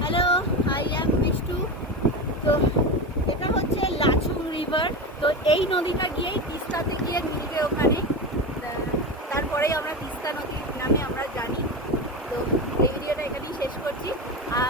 Hello, I am Bishtu. তো এটা হচ্ছে লাচুং রিভার। তো এই নদীটা গিয়েই তিস্তাতে গিয়ে মিলবে ওখানে। তারপরেই আমরা তিস্তা নদীর নামে আমরা জানি। তো এই ভিডিওটা এখানেই শেষ করছি। আর